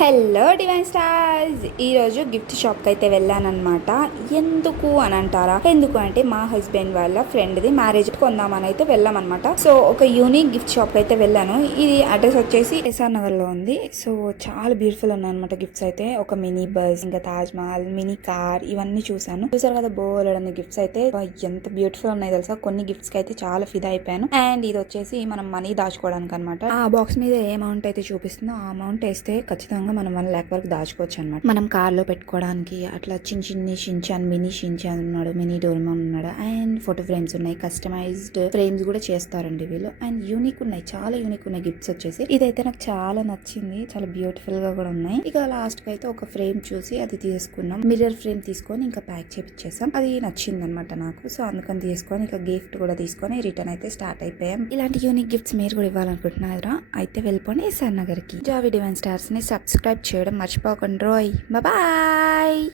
Hello divine stars. ఈరోజు gift షాప్కి అయితే వెళ్ళానమాట. ఎందుకు అని అంటారా? ఎందుకు అంటే మా హస్బెండ్ వాళ్ళ ఫ్రెండ్ది మ్యారేజ్ కొందామని అయితే వెళ్ళామన్నమాట. సో ఒక యూనిక్ గిఫ్ట్ షాప్కి అయితే వెళ్ళాను. ఇది అడ్రస్ వచ్చేసి ఎస్ఆర్ నగర్లో ఉంది. సో చాలా బ్యూటిఫుల్ ఉన్నాయన్నమాట గిఫ్ట్స్ అయితే. ఒక మినీ బస్, ఇంకా తాజ్ మహల్, మినీ కార్, ఇవన్నీ చూసాను. చూసారు కదా, బోలెడన్ని గిఫ్ట్స్ అయితే ఎంత బ్యూటిఫుల్ ఉన్నాయి తెలుసా. కొన్ని గిఫ్ట్స్ కి అయితే చాలా ఫిదా అయిపోయాను. అండ్ ఇది వచ్చేసి మనం మనీ దాచుకోవడానికి అనమాట. ఆ బాక్స్ మీద ఏ అమౌంట్ అయితే చూపిస్తుందో ఆ అమౌంట్ వేస్తే ఖచ్చితంగా మనం 1 lakh వరకు దాచుకోవచ్చు అనమాట. మనం కార్ లో పెట్టుకోవడానికి అట్లా చిన్ని షించాన్, మినీ షించాన్ ఉన్నాడు, మినీ డోరేమాన్ ఉన్నాడు, అండ్ ఫోటో ఫ్రేమ్స్ ఉన్నాయి. కస్టమైజ్డ్ ఫ్రేమ్స్ కూడా చేస్తారండి వీళ్ళు. అండ్ యూనిక్ ఉన్నాయి, చాలా యూనిక్ ఉన్నాయి గిఫ్ట్స్ వచ్చేసి. ఇదైతే నాకు చాలా నచ్చింది, చాలా బ్యూటిఫుల్ గా కూడా ఉన్నాయి. ఇక లాస్ట్ కి అయితే ఒక ఫ్రేమ్ చూసి అది తీసుకున్నాం. మిర్రర్ ఫ్రేమ్ తీసుకొని ఇంకా ప్యాక్ చేపించేసాం. అది నచ్చింది అనమాట నాకు. సో అందుకని తీసుకొని ఇక గిఫ్ట్ కూడా తీసుకొని రిటర్న్ అయితే స్టార్ట్ అయిపోయాం. ఇలాంటి యూనిక్ గిఫ్ట్స్ మీరు కూడా ఇవ్వాలనుకుంటున్నారా? అయితే వెళ్ళిపోండి ఎస్ఆర్ నగర్ కి. జావీ డివైన్ స్టార్స్ ని సబ్స్క్రైబ్ చేయడం మర్చిపోకండి రోయ్. బాయ్.